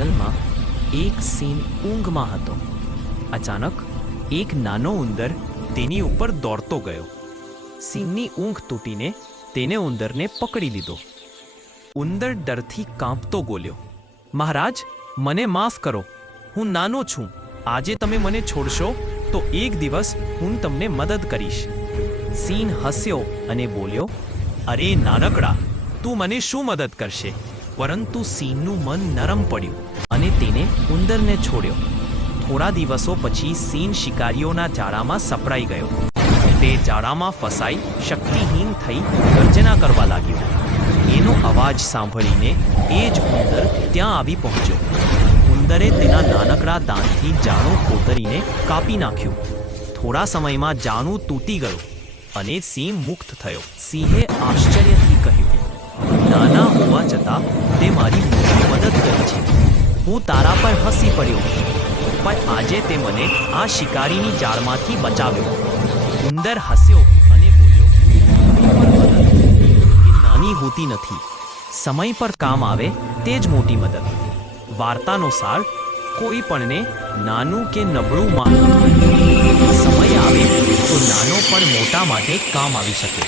જંગલમાં એક સિંહ ઊંઘમાં હતો. અચાનક એક નાનો ઉંદર તેની ઉપર દોડતો ગયો. સિંહની ઊંઘ તૂટીને તેને ઉંદરને પકડી લીધો. ઉંદર ડરથી કાંપતો બોલ્યો, મહારાજ, મને માફ કરો. હું નાનો છું. આજે તમે મને છોડશો તો એક દિવસ હું તમને મદદ કરીશ. સિંહ હસ્યો અને બોલ્યો, અરે નાનકડા, તું મને શું મદદ કરશે? પરંતુ સિંહનું મન નરમ પડ્યું અને તેને ઉંદરને છોડ્યો. થોડા દિવસો પછી સિંહ શિકારીઓના જાળામાં સપડાઈ ગયો. તે જાળામાં ફસાઈ શક્તિહીન થઈ ગર્જના કરવા લાગ્યો. એનો અવાજ સાંભળીને એ જ ઉંદર ત્યાં આવી પહોંચ્યો. ઉંદરે તેના નાનકડા દાંતથી જાળું કોતરીને કાપી નાખ્યું. થોડા સમયમાં જાળું તૂટી ગયું અને સિંહ મુક્ત થયો. સિંહે આશ્ચર્યથી કહ્યું, નાના હોવા છતાં તે મારી મોટી મદદ કરી છે. હું તારા પર હસી પડ્યો, પણ આજે તે મને આ શિકારીની જાળમાંથી બચાવ્યો. ઉંદર હસ્યો અને બોલ્યો, એ નાની હોતી નથી. સમય પર કામ આવે તે જ મોટી મદદ. વાર્તાનો સાર, કોઈ પણને નાનું કે નબળું માનવું. સમય આવે તો નાનો પણ મોટા માટે કામ આવી શકે.